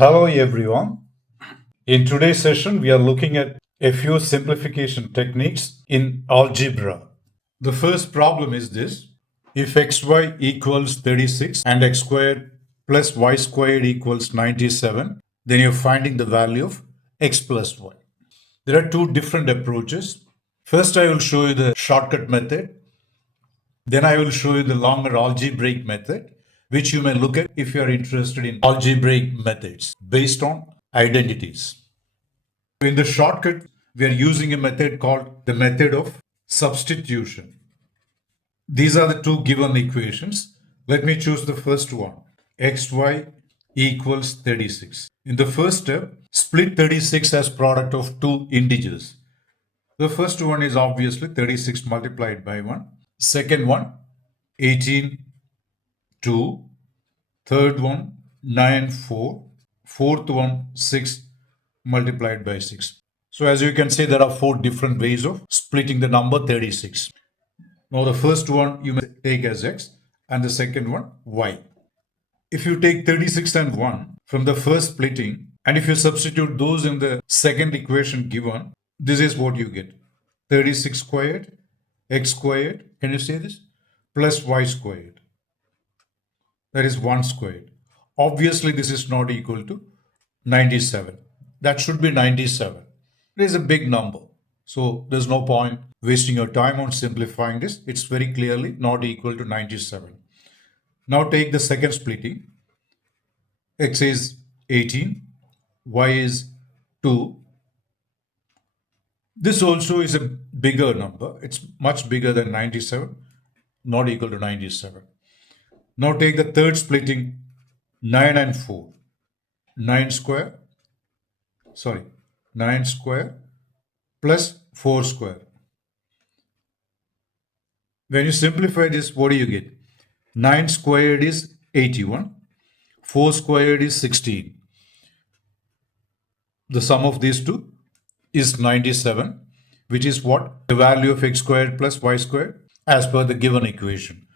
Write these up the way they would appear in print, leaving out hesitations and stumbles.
Hello everyone. In today's session, we are looking at a few simplification techniques in algebra. The first problem is this. If xy equals 36 and x squared plus y squared equals 97, then you're finding the value of x plus y. There are two different approaches. First, I will show you the shortcut method. Then I will show you the longer algebraic method, which you may look at if you are interested in algebraic methods based on identities. In the shortcut, we are using a method called the method of substitution. These are the two given equations. Let me choose the first one. Xy equals 36. In the first step, split 36 as product of two integers. The first one is obviously 36 multiplied by 1. Second one, 18, 2. Third one, 9, 4. Fourth one, 6 multiplied by 6. So as you can see, there are four different ways of splitting the number 36. Now the first one you may take as x and the second one y. If you take 36 and 1 from the first splitting and if you substitute those in the second equation given, this is what you get. 36 squared, x squared, can you say this? Plus y squared. That is 1 squared. Obviously, this is not equal to 97. That should be 97. It is a big number. So there's no point wasting your time on simplifying this. It's very clearly not equal to 97. Now take the second splitting. X is 18, y is 2. This also is a bigger number. It's much bigger than 97, not equal to 97. Now take the third splitting, 9 and 4. 9 square plus 4 square. When you simplify this, what do you get? 9 squared is 81. 4 squared is 16. The sum of these two is 97, which is what? The value of x squared plus y squared as per the given equation.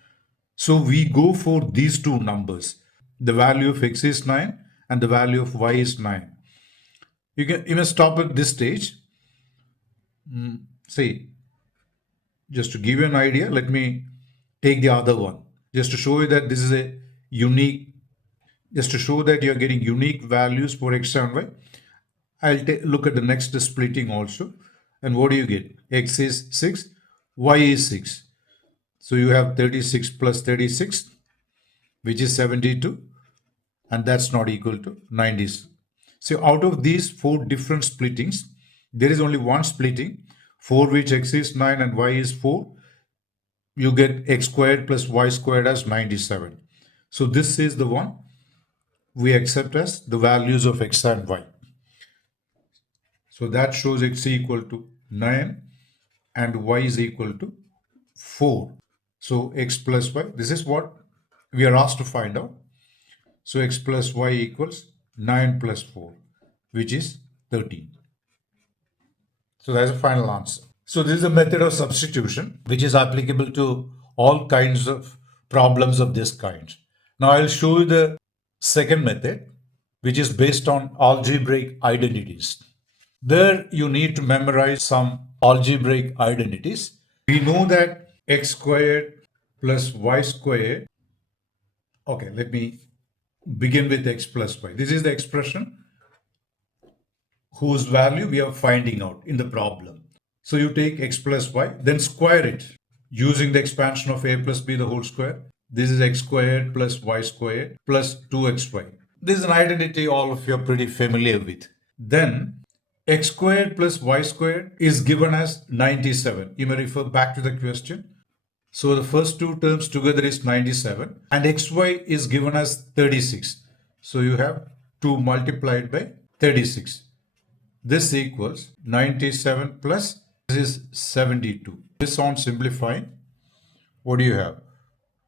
So we go for these two numbers. The value of x is 9 and the value of y is 9. You can even stop at this stage. See, just to give you an idea, let me take the other one. Just to show you that this is a unique, just to show that you're getting unique values for x and y. I'll look at the next splitting also. And what do you get? X is 6, y is 6. So you have 36 plus 36, which is 72. And that's not equal to 90. So out of these four different splittings, there is only one splitting for which x is 9 and y is 4. You get x squared plus y squared as 97. So this is the one we accept as the values of x and y. So that shows x equal to 9 and y is equal to 4. So x plus y, this is what we are asked to find out. So x plus y equals 9 plus 4, which is 13. So that's the final answer. So this is a method of substitution, which is applicable to all kinds of problems of this kind. Now I'll show you the second method, which is based on algebraic identities. There you need to memorize some algebraic identities. We know that x squared plus y squared. Okay, let me begin with x plus y. This is the expression whose value we are finding out in the problem. So you take x plus y, then square it using the expansion of a plus b the whole square. This is x squared plus y squared plus 2xy. This is an identity all of you are pretty familiar with. Then x squared plus y squared is given as 97. You may refer back to the question. So the first two terms together is 97 and xy is given as 36. So you have 2 multiplied by 36. This equals 97 plus this is 72. This on simplifying, what do you have?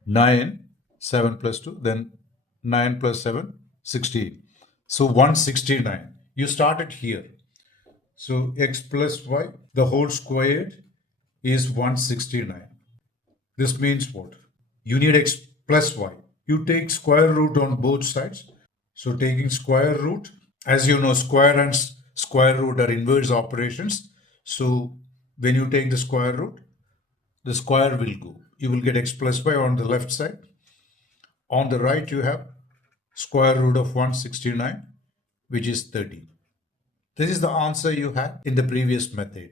9, 7 plus 2, then 9 plus 7, 16. So 169. You started here. So x plus y, the whole squared is 169. This means what? You need x plus y. You take square root on both sides. So taking square root, as you know, square and square root are inverse operations. So when you take the square root, the square will go. You will get x plus y on the left side. On the right, you have square root of 169, which is 30. This is the answer you had in the previous method.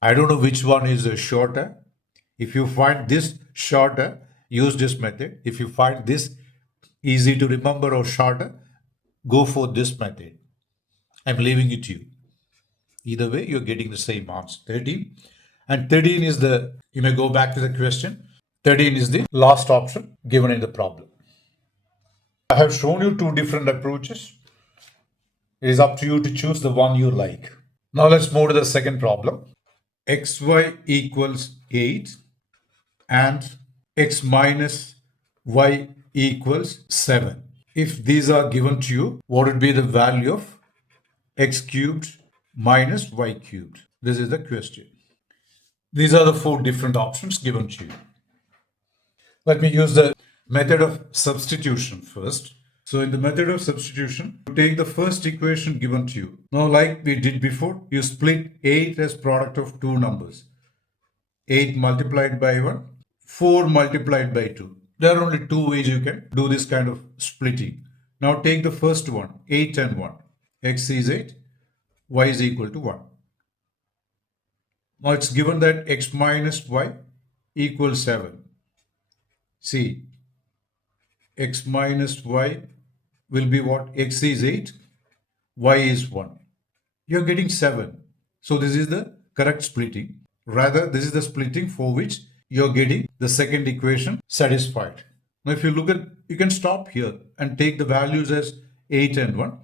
I don't know which one is shorter. If you find this shorter, use this method. If you find this easy to remember or shorter, go for this method. I'm leaving it to you. Either way, you're getting the same answer, 13. And 13 is the, you may go back to the question. 13 is the last option given in the problem. I have shown you two different approaches. It is up to you to choose the one you like. Now let's move to the second problem. Xy equals 8 and x minus y equals 7. If these are given to you, what would be the value of x cubed minus y cubed? This is the question. These are the four different options given to you. Let me use the method of substitution first. So in the method of substitution, you take the first equation given to you. Now, like we did before, you split 8 as product of two numbers. 8 multiplied by 1, 4 multiplied by 2. There are only two ways you can do this kind of splitting. Now take the first one, 8 and 1. X is 8, y is equal to 1. Now it's given that x minus y equals 7. See, x minus y will be what? X is 8, y is 1. You're getting 7. So this is the correct splitting. Rather, this is the splitting for which you're getting the second equation satisfied. Now, if you look at, you can stop here and take the values as 8 and 1.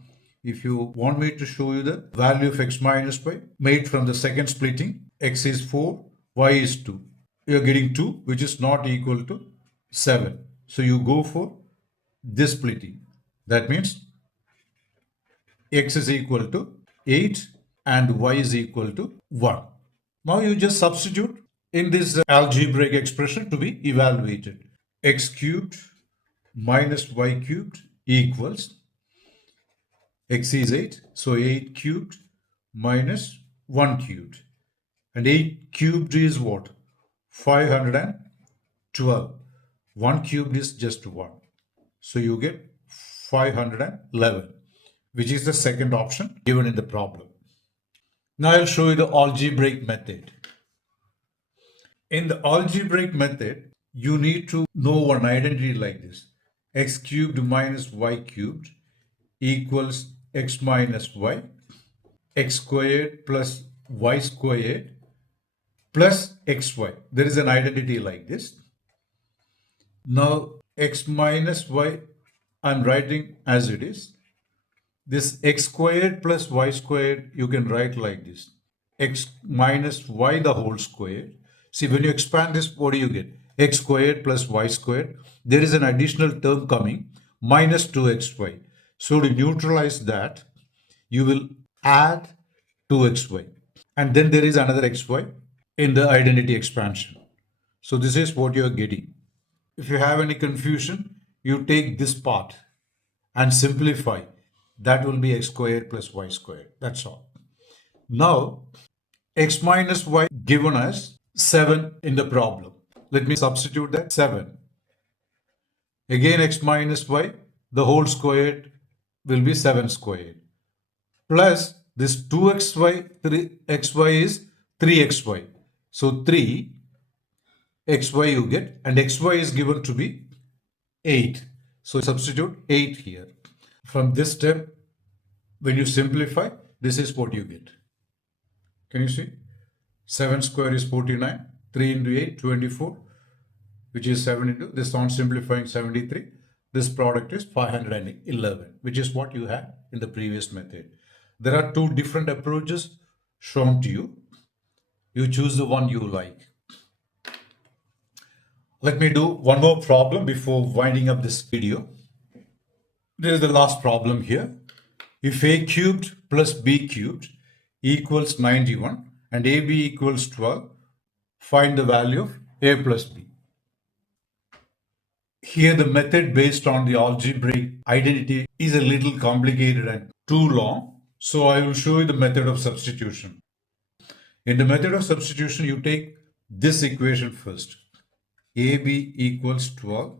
If you want me to show you the value of x minus y made from the second splitting, x is 4, y is 2. You're getting 2, which is not equal to 7. So you go for this splitting. That means x is equal to 8 and y is equal to 1. Now you just substitute in this algebraic expression to be evaluated. X cubed minus y cubed equals, x is 8, so 8 cubed minus 1 cubed. And 8 cubed is what? 512. 1 cubed is just 1. So you get 511, which is the second option given in the problem. Now I'll show you the algebraic method. In the algebraic method, you need to know one identity like this. X cubed minus y cubed equals x minus y. X squared plus y squared plus xy. There is an identity like this. Now x minus y, I'm writing as it is. This x squared plus y squared, you can write like this. X minus y the whole squared. See, when you expand this, what do you get? X squared plus y squared. There is an additional term coming, minus 2xy. So to neutralize that, you will add 2xy. And then there is another xy in the identity expansion. So this is what you are getting. If you have any confusion, you take this part and simplify. That will be x squared plus y squared. That's all. Now, x minus y given as 7 in the problem. Let me substitute that 7. Again, x minus y, the whole squared will be 7 squared. Plus this 2xy, 3xy is 3xy. So 3xy you get, and xy is given to be 8. So substitute 8 here. From this step, when you simplify, this is what you get. Can you see? 7 square is 49. 3 into 8, 24, which is 7 into, this on simplifying 73. This product is 511, which is what you had in the previous method. There are two different approaches shown to you. You choose the one you like. Let me do one more problem before winding up this video. This is the last problem here. If a cubed plus b cubed equals 91 and ab equals 12, find the value of a plus b. Here the method based on the algebraic identity is a little complicated and too long. So I will show you the method of substitution. In the method of substitution, you take this equation first. AB equals 12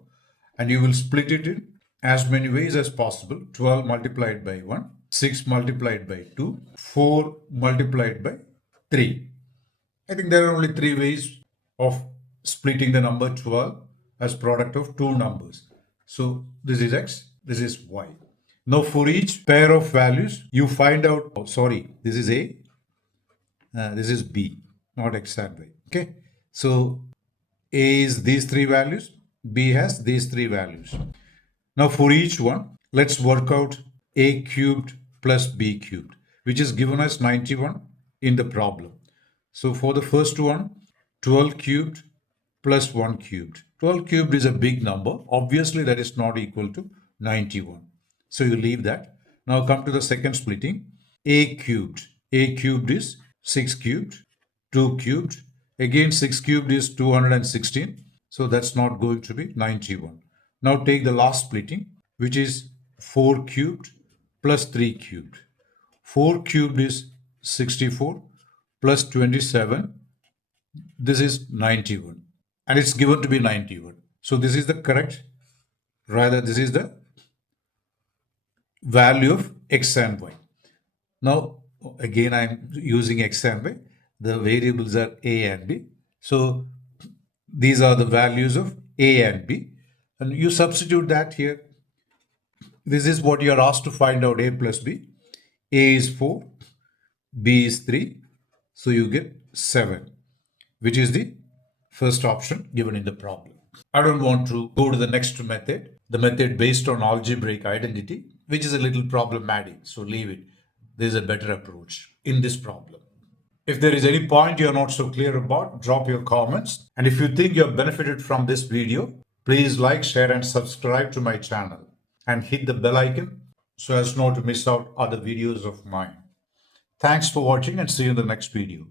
and you will split it in as many ways as possible. 12 multiplied by 1, 6 multiplied by 2, 4 multiplied by 3. I think there are only 3 ways of splitting the number 12 as product of two numbers. So this is x, this is y. Now for each pair of values, you find out, this is A, this is B, not x and y. Okay, so A is these 3 values, B has these 3 values. Now for each one, let's work out A cubed plus B cubed, which is given as 91 in the problem. So for the first one, 12 cubed plus 1 cubed. 12 cubed is a big number. Obviously, that is not equal to 91. So you leave that. Now come to the second splitting. A cubed. A cubed is 6 cubed, 2 cubed. Again, 6 cubed is 216. So that's not going to be 91. Now take the last splitting, which is 4 cubed plus 3 cubed. 4 cubed is 64 plus 27. This is 91. And it's given to be 91. So this is the correct, rather this is the value of x and y. Now, again, I'm using x and y. The variables are a and b. So these are the values of a and b. And you substitute that here. This is what you are asked to find out, a plus b. A is 4, b is 3. So you get 7, which is the first option given in the problem. I don't want to go to the next method, the method based on algebraic identity, which is a little problematic. So leave it. There is a better approach in this problem. If there is any point you are not so clear about, drop your comments. And if you think you have benefited from this video, please like, share and subscribe to my channel and hit the bell icon so as not to miss out other videos of mine. Thanks for watching and see you in the next video.